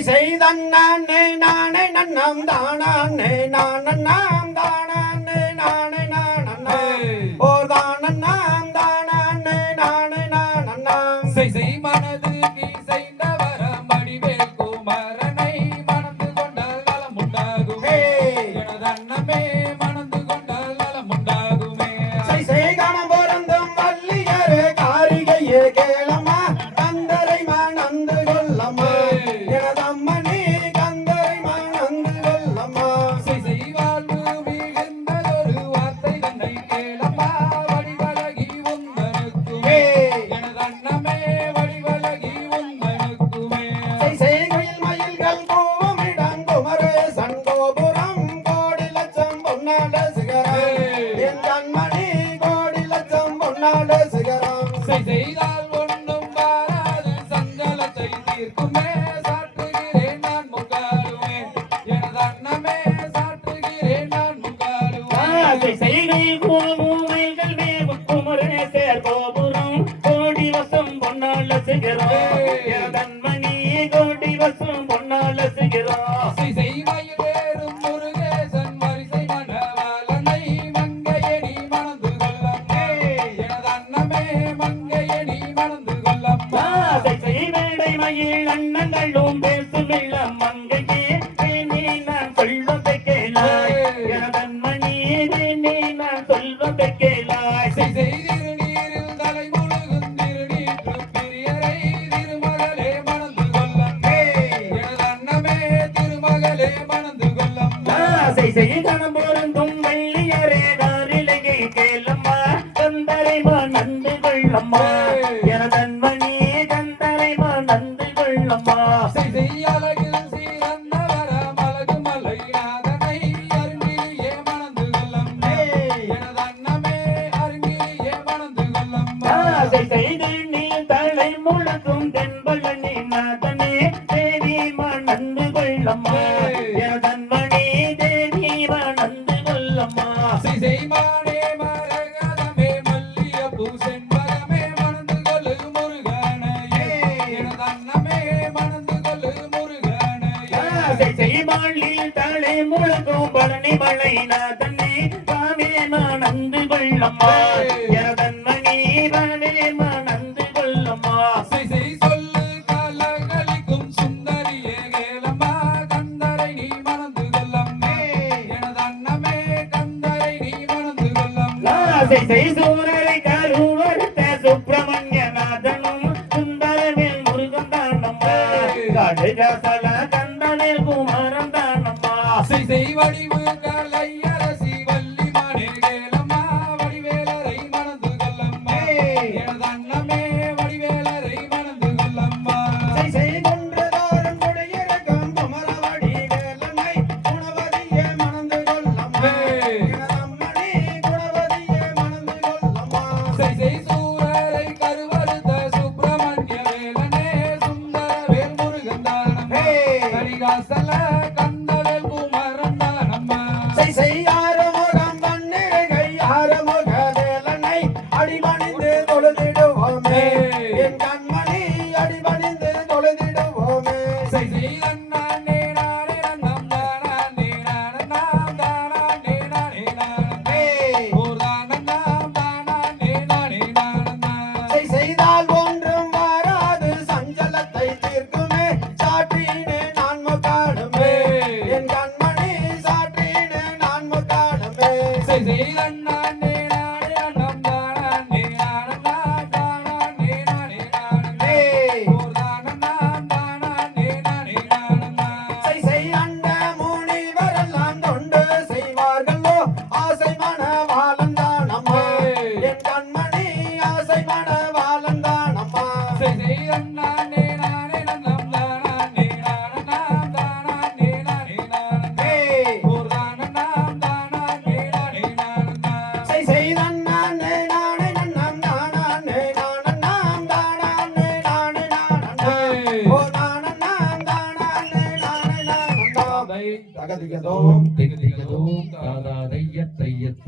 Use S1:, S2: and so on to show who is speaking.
S1: செய்தான் நானே நானே நன்னம் தானே நானே
S2: நாம் தானே நானே
S3: ஆசை செய்கை பூமைகள் மேலும் குமரே சேர் கோபுரம் கோடி வசம் பொன்னால செய்கிறோம் தன்மணி கோடி வசம் பொன்னால
S1: செய்கிறோம் மங்கையடி மணந்து கொள்ளே எனது
S3: மங்க செய்தனம் பொருந்தும் வள்ளியரே தாரிலையை கேளம்மா தந்தரைமா நன்றி கொள்ளம்மா
S1: செய்மானே மரகதமே மல்லிய பூசெண்பகமே மணந்து கொள்ளு முருகனையே. எனது அன்னமே மணந்து கொள்ளு முருகனையே.
S3: செய்மானில் தலை முழங்கும் பழனி மலை நாதனே தானே நான் அன்று கொள்ளம்மா
S1: எனது
S3: ஆசை செய்தூரரை கருவறுத்த சுப்பிரமணிய நாதனும் சுந்தரனில் முருகன் தானம்மா. கடுகசல கந்தனில் குமரன் தானம்மா.
S1: ஆசை செய்வடிவு கலையரசி வள்ளி மணிவேலம்மா வடிவேலரை மணந்து
S2: கொல்லம்மா Hey, తగదిగదో
S1: తెగదిగదో కాలాదయ్య
S3: తయ్యత్తు.